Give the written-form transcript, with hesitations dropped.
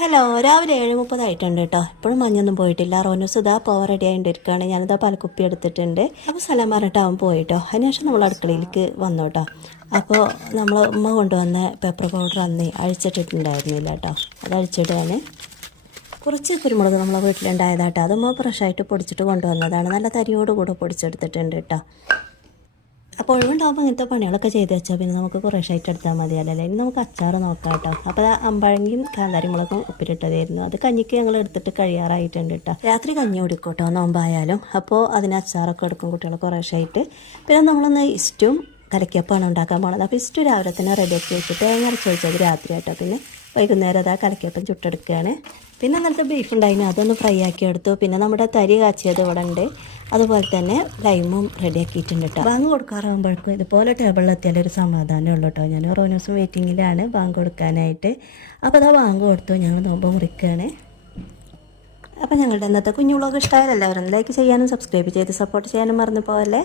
Hello, രാവിലെ 7:30 കേട്ടോ. ഇപ്പോഴും മഞ്ഞൊന്നും പോയിട്ടില്ല. റോനൂസ് ഇതാ പോവാൻ റെഡി ആയിട്ടിരിക്കുകയാണ്. ഞാനിതാ പാൽക്കുപ്പി എടുത്തിട്ടുണ്ട്. അപ്പോൾ സലാം പറഞ്ഞിട്ട് അവൻ പോയിട്ടോ. അതിനുശേഷം നമ്മൾ അടുക്കളയിലേക്ക് വന്നു കേട്ടോ. അപ്പോൾ നമ്മൾ ഉമ്മ കൊണ്ടുവന്ന പെപ്പർ പൗഡർ അന്ന് അഴിച്ചിട്ടിട്ടുണ്ടായിരുന്നില്ല കേട്ടോ. അത് അഴിച്ചിടുകയാണ്. കുറച്ച് കുരുമുളക് നമ്മളെ വീട്ടിലുണ്ടായതാട്ടോ. അതുമ്മ ഫ്രഷായിട്ട് പൊടിച്ചിട്ട് കൊണ്ടുവന്നതാണ്. നല്ല തരിയോട് കൂടെ പൊടിച്ചെടുത്തിട്ടുണ്ട് കേട്ടോ. അപ്പോൾ ഒഴിവുണ്ടാകുമ്പോൾ ഇങ്ങനത്തെ പണികളൊക്കെ ചെയ്ത് വെച്ചാൽ പിന്നെ നമുക്ക് കുറേശ്ശായിട്ട് എടുത്താൽ മതിയല്ലേ. ഇനി നമുക്ക് അച്ചാർ നോക്കാം കേട്ടോ. അപ്പോൾ അമ്പഴങ്ങിയും കാന്താരി മുളകും ഉപ്പിലിട്ടതായിരുന്നു. അത് കഞ്ഞിക്ക് ഞങ്ങൾ എടുത്തിട്ട് കഴിയാറായിട്ടുണ്ട് കേട്ടോ. രാത്രി കഞ്ഞി കുടിക്കും കേട്ടോ, നോമ്പായാലും. അപ്പോൾ അതിന് അച്ചാറൊക്കെ എടുക്കും കുട്ടികൾ കുറേശ്ശായിട്ട്. പിന്നെ നമ്മളൊന്ന് ഇസ്റ്റും കലക്കപ്പാണ് ഉണ്ടാക്കാൻ പോണത്. അപ്പോൾ ഇസ്റ്റു രാവിലെ തന്നെ റെഡിയാക്കി വെച്ചിട്ട് തേങ്ങ അരച്ച് വെച്ചത് രാത്രി കേട്ടോ. പിന്നെ വൈകുന്നേരം അതാ കലക്കപ്പം ചുട്ടെടുക്കുകയാണ്. പിന്നെ ഇന്നലത്തെ ബീഫ് ഉണ്ടായിരുന്നു, അതൊന്ന് ഫ്രൈ ആക്കി എടുത്തു. പിന്നെ നമ്മുടെ തരി കാച്ചിയത് ഇവിടെ ഉണ്ട്. അതുപോലെ തന്നെ ലൈമും റെഡിയാക്കിയിട്ടുണ്ട് കേട്ടോ. ബാങ്ക് കൊടുക്കാറാകുമ്പോഴേക്കും ഇതുപോലെ ടേബിളിൽ എത്തിയാലേ ഒരു സമാധാനമേ ഉള്ളൂ കേട്ടോ. ഞാൻ റോനൂസും വെയിറ്റിങ്ങിലാണ് ബാങ്ക് കൊടുക്കാനായിട്ട്. അപ്പോൾ അതാ ബാങ്ക് കൊടുത്തു, ഞങ്ങൾ നോമ്പ് മുറിക്കുകയാണ്. അപ്പോൾ ഞങ്ങളുടെ ഇന്നത്തെ കുഞ്ഞു വ്ളോഗ് ഇഷ്ടമായാലും എല്ലാവരും ലൈക്ക് ചെയ്യാനും സബ്സ്ക്രൈബ് ചെയ്ത് സപ്പോർട്ട് ചെയ്യാനും മറന്നു പോകല്ലേ.